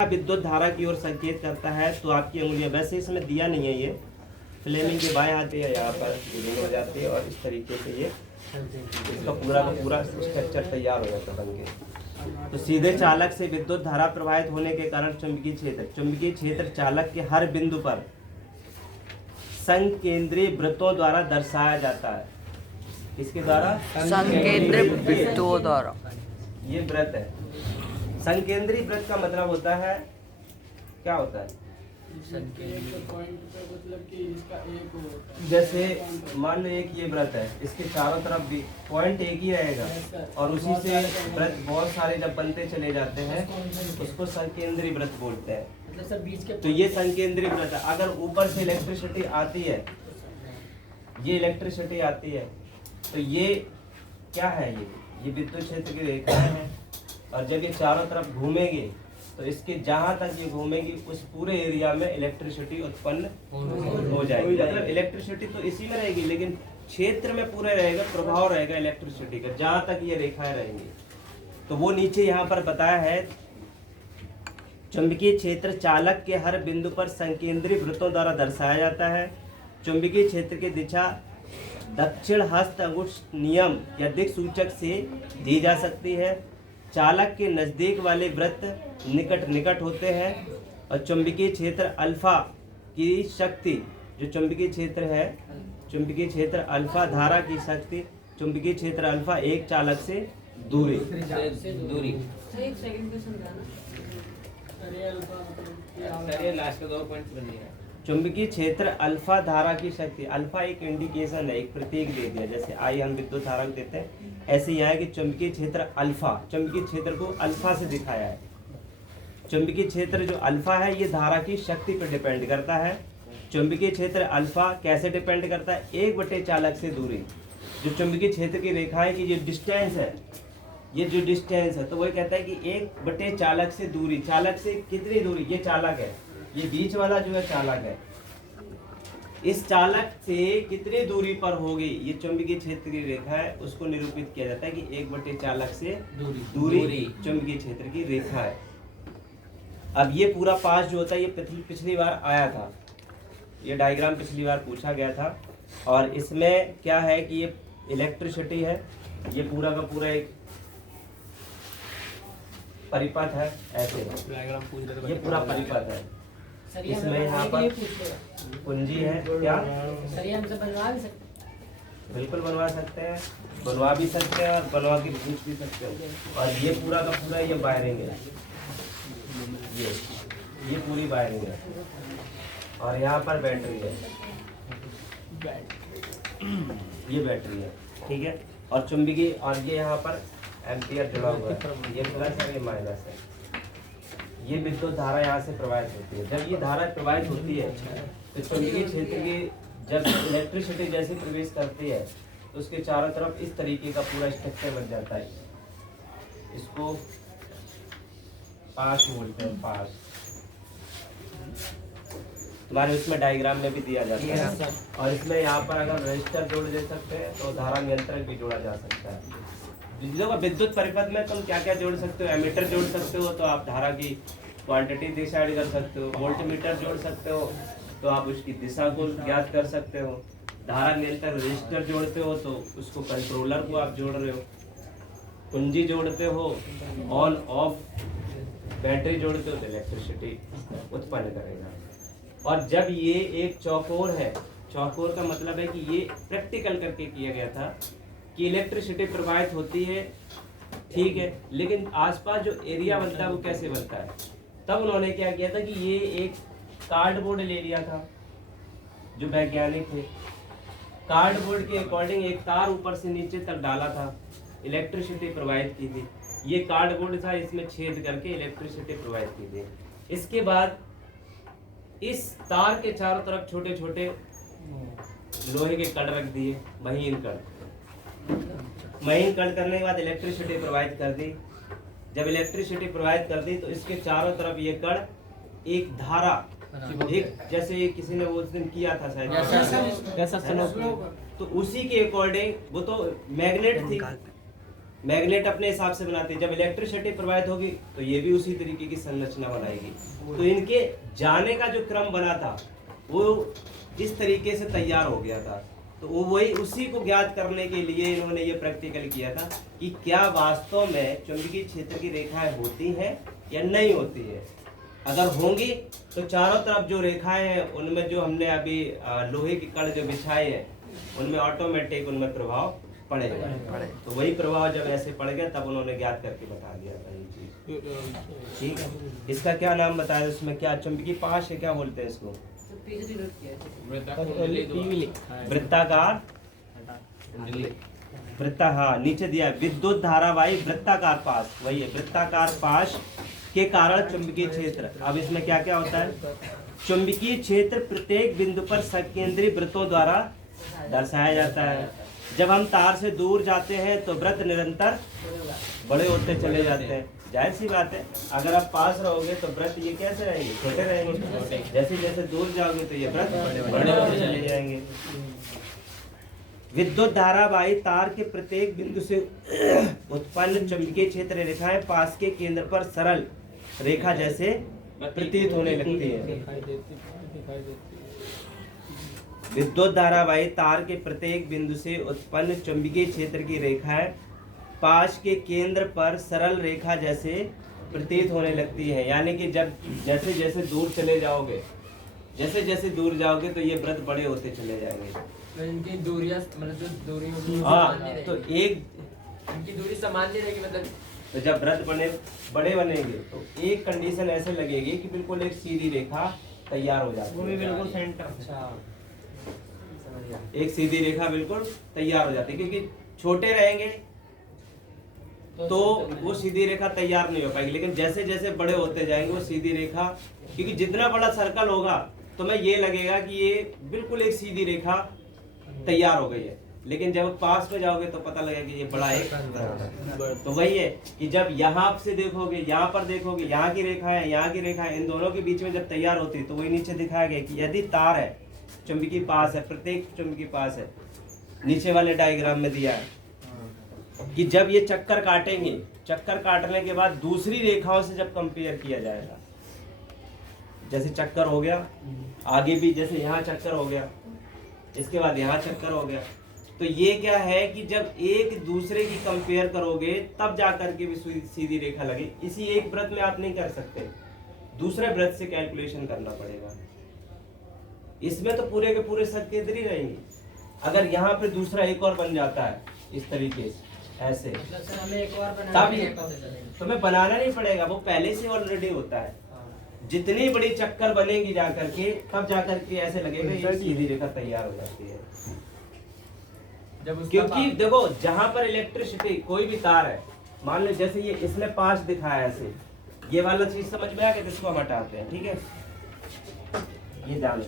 विद्युत धारा की ओर संकेत करता है तो आपकी उंगलियां, वैसे इसमें दिया नहीं है, ये फ्लेमिंग के बाएं आती है, यहाँ पर रीडिंग हो जाती है और इस तरीके से ये इसका पूरा का पूरा स्ट्रक्चर तैयार हो जाता है बन के। तो सीधे चालक से विद्युत धारा प्रवाहित होने के कारण चुंबकीय क्षेत्र चालक के हर बिंदु पर संकेंद्रीय वृत्तों द्वारा दर्शाया जाता है। किसके द्वारा? संकेंद्रीय वृत्तों द्वारा। ये वृत्त है। संकेंद्रीय वृत्त का मतलब होता है, क्या होता है? जैसे मान लो एक ये वृत्त है, इसके चारों तरफ भी पॉइंट एक ही रहेगा और उसी से वृत्त बहुत सारे जब बनते चले जाते हैं उसको संकेंद्रीय वृत्त बोलते हैं। तो ये संकेंद्रीय वृत्त है। अगर ऊपर से इलेक्ट्रिसिटी आती है, ये इलेक्ट्रिसिटी आती है, तो ये क्या है? ये विद्युत क्षेत्र की रेखाएं हैं और जब ये चारों तरफ घूमेंगे तो इसके जहां तक ये घूमेंगी उस पूरे एरिया में इलेक्ट्रिसिटी उत्पन्न हो जाएगी। मतलब इलेक्ट्रिसिटी तो इसी में रहेगी लेकिन क्षेत्र में पूरे रहेगा, प्रभाव रहेगा इलेक्ट्रिसिटी का जहां तक ये रेखाएं रहेंगी। तो वो नीचे यहाँ पर बताया है, चुंबकीय क्षेत्र चालक के हर बिंदु पर संकेंद्रीय वृत्तों द्वारा दर्शाया जाता है। चुंबकीय क्षेत्र की दिशा दक्षिण हस्त अंगुष्ठ नियम या दिक्सूचक से दी जा सकती है। चालक के नजदीक वाले वृत्त निकट होते हैं और चुंबकीय क्षेत्र अल्फा की शक्ति, जो चुंबकीय क्षेत्र है, चुंबकीय क्षेत्र अल्फा धारा की शक्ति, चुंबकीय क्षेत्र अल्फा एक चालक से दूरी। चुंबकीय क्षेत्र अल्फा धारा की शक्ति, अल्फा एक इंडिकेशन है, एक प्रतीक दे दिया, जैसे आई हम विद्युत धारा को देते हैं, ऐसे यहाँ है कि चुंबकीय क्षेत्र अल्फा, चुंबकीय क्षेत्र को अल्फा से दिखाया है। चुंबकीय क्षेत्र जो अल्फा है ये धारा की शक्ति पर डिपेंड करता है। चुंबकीय क्षेत्र अल्फा कैसे डिपेंड करता है? 1/4 चालक से दूरी। जो चुंबकीय क्षेत्र की रेखा है कि जो डिस्टेंस है, ये जो डिस्टेंस है, तो वही कहता है कि 1/4 चालक से दूरी। चालक से कितनी दूरी? ये चालक है, ये बीच वाला जो है चालक है, इस चालक से कितनी दूरी पर होगी ये चुंबकीय क्षेत्र की रेखा है, उसको निरूपित किया जाता है कि 1/4 चालक से दूरी चुंबकीय क्षेत्र की रेखा है। अब ये पूरा पास जो होता है ये पिछली बार आया था, ये डायग्राम पिछली बार पूछा गया था और इसमें क्या है कि ये इलेक्ट्रिसिटी है, ये पूरा का पूरा एक परिपथ है, ऐसे ये पूरा परिपथ है। इसमें यहाँ पर कुंजी है, क्या बनवा भी सकते? बिल्कुल बनवा सकते हैं, बनवा भी सकते हैं और बनवा के पूछ भी सकते हैं। और ये पूरा का पूरा ये वायरिंग है, ये पूरी वायरिंग है और यहाँ पर बैटरी है, ये बैटरी है, ठीक है। और चुंबकीय, और ये यहाँ पर एम्पियर जुड़ा हुआ है, ये प्लस है, ये माइनस है। ये विद्युत धारा यहाँ से प्रवाहित होती है। जब ये धारा प्रवाहित होती है तो चुंबकीय क्षेत्र की जब इलेक्ट्रिसिटी जैसे प्रवेश करती है तो उसके चारों तरफ इस तरीके का पूरा स्ट्रक्चर बन जाता है। इसको पास बोलते हैं, पास। तुम्हारे उसमें डायग्राम में भी दिया जाता है। और इसमें यहाँ पर अगर रजिस्टर जोड़ दे सकते हैं तो धारा नियंत्रक भी जोड़ा जा सकता है। विद्युत परिपथ में तुम क्या क्या जोड़ सकते हो? एमीटर जोड़ सकते हो तो आप धारा की क्वांटिटी डिसाइड कर सकते हो। वोल्टमीटर जोड़ सकते हो तो आप उसकी दिशा को ज्ञात कर सकते हो। धारा नियंत्रक रजिस्टर जोड़ते हो तो उसको कंट्रोलर को आप जोड़ रहे हो। कुंजी जोड़ते हो, ऑन ऑफ बैटरी जोड़ते हो तो इलेक्ट्रिसिटी उत्पन्न करेगा। और जब ये एक चौकोर है, चौकोर का मतलब है कि ये प्रैक्टिकल करके किया गया था कि इलेक्ट्रिसिटी प्रवाहित होती है, ठीक है, लेकिन आसपास जो एरिया बनता है वो कैसे बनता है? तब उन्होंने क्या किया था कि ये एक कार्डबोर्ड ले लिया था, जो वैज्ञानिक थे, कार्डबोर्ड के अकॉर्डिंग एक तार ऊपर से नीचे तक डाला था, इलेक्ट्रिसिटी प्रवाहित की थी। ये कार्डबोर्ड था, इसमें छेद करके इलेक्ट्रिसिटी प्रवाहित की थी। इसके बाद इस तार के चारों तरफ छोटे छोटे लोहे के कड़ रख दिए, महीन कड़ करने के बाद इलेक्ट्रिसिटी प्रवाहित कर दी। जब इलेक्ट्रिसिटी प्रवाहित कर दी तो इसके चारों तरफ ये कड़ एक धारा, एक जैसे किसी ने वो उस दिन किया था शायद, तो उसी के अकॉर्डिंग, वो तो मैग्नेट थी, मैग्नेट अपने हिसाब से बनाते हैं। जब इलेक्ट्रिसिटी प्रवाहित होगी तो ये भी उसी तरीके की संरचना बनाएगी। तो इनके जाने का जो क्रम बना था वो इस तरीके से तैयार हो गया था। तो वो वही उसी को ज्ञात करने के लिए इन्होंने ये प्रैक्टिकल किया था कि क्या वास्तव में चुंबकीय क्षेत्र की रेखाएं होती हैं या नहीं होती है। अगर होंगी तो चारों तरफ जो रेखाएं हैं उनमें जो हमने अभी लोहे की कड़ जो बिछाए हैं उनमें ऑटोमेटिक उनमें प्रभाव पड़ेगा। तो वही प्रभाव जब ऐसे पड़ गया तब उन्होंने ज्ञात करके बता दिया था ये चीज। ठीक है, इसका क्या नाम बताया, उसमें क्या चुंबकीय पाश है, क्या बोलते हैं इसको? वृत्ताकार वृत्ता, हाँ नीचे दिया है विद्युत धारावाही वृत्ताकार पाश, वही है वृत्ताकार पाश के कारण चुंबकीय क्षेत्र। अब इसमें क्या क्या होता है? चुंबकीय क्षेत्र प्रत्येक बिंदु पर सकेंद्रीय वृत्तों द्वारा दर्शाया जाता है। जब हम तार से दूर जाते हैं तो वृत्त निरंतर बड़े होते चले जाते हैं। जाहिर सी बात है, अगर आप पास रहोगे तो वृत्त ये कैसे रहेंगे? छोटे रहेंगे। जैसे जैसे दूर जाओगे तो ये वृत्त बड़े होते चले जाएंगे। विद्युत धारावाही तार के प्रत्येक बिंदु से उत्पन्न चुंबकीय क्षेत्र रेखाएं पास के केंद्र पर सरल रेखा जैसे प्रतीत होने लगती है। विद्युत धारावाही तार के प्रत्येक बिंदु से उत्पन्न चुंबकीय क्षेत्र की रेखाएं पाश के केंद्र पर सरल रेखा जैसे प्रतीत होने लगती है। यानी कि जब जैसे जैसे दूर चले जाओगे, जैसे जैसे दूर जाओगे तो ये वृत्त बड़े होते चले जाएंगे। तो इनकी दूरियां मतलब जो दूरी होगी हाँ, तो एक इनकी दूरी समान नहीं रहेगी मतलब। तो जब वृत्त बड़े बनेंगे तो एक कंडीशन ऐसे लगेगी कि बिल्कुल एक सीधी रेखा तैयार हो जाती है। वो भी बिल्कुल सेंटर। अच्छा, एक सीधी रेखा बिल्कुल तैयार हो जाती है, क्योंकि छोटे रहेंगे तो वो सीधी रेखा तैयार नहीं हो पाएगी। लेकिन जैसे जैसे बड़े होते जाएंगे वो सीधी रेखा, क्योंकि जितना बड़ा सर्कल होगा तो मैं ये लगेगा कि ये बिल्कुल एक सीधी रेखा तैयार हो गई है। लेकिन जब पास में जाओगे तो पता लगेगा कि ये बड़ा एक। तो वही है कि जब यहाँ से देखोगे, यहाँ पर देखोगे, यहाँ की रेखा है, यहाँ की रेखा है, इन दोनों के बीच में जब तैयार होती है तो वही नीचे दिखाया गया कि यदि तार है, चुंबकीय पास है, प्रत्येक चुंबकीय पास है, नीचे वाले डायग्राम में दिया है कि जब ये चक्कर काटेंगे, चक्कर काटने के बाद दूसरी रेखाओं से जब कंपेयर किया जाएगा, जैसे चक्कर हो गया, आगे भी जैसे यहाँ चक्कर हो गया, इसके बाद यहाँ चक्कर हो गया, तो ये क्या है कि जब एक दूसरे की कंपेयर करोगे तब जाकर के भी सीधी रेखा लगे। इसी एक वृत्त में आप नहीं कर सकते, दूसरे वृत्त से कैलकुलेशन करना पड़ेगा। इसमें तो पूरे के पूरे सकेंद्री रहेंगे। अगर यहाँ पे दूसरा एक और बन जाता है इस तरीके से ऐसे, सर हमें एक और तब तुम्हें बनाना नहीं पड़ेगा, वो पहले से ऑलरेडी होता है। जितनी बड़ी चक्कर बनेगी जाकर के तब जाकर के ऐसे लगेगा ये सीधी रेखा तैयार हो जाती है। क्योंकि देखो जहां पर इलेक्ट्रिसिटी कोई भी तार है, मान लो जैसे ये इसने पास दिखाया ऐसे, ये वाला चीज समझ में आ गया, इसको हम हटाते हैं। ठीक है, ये जान लो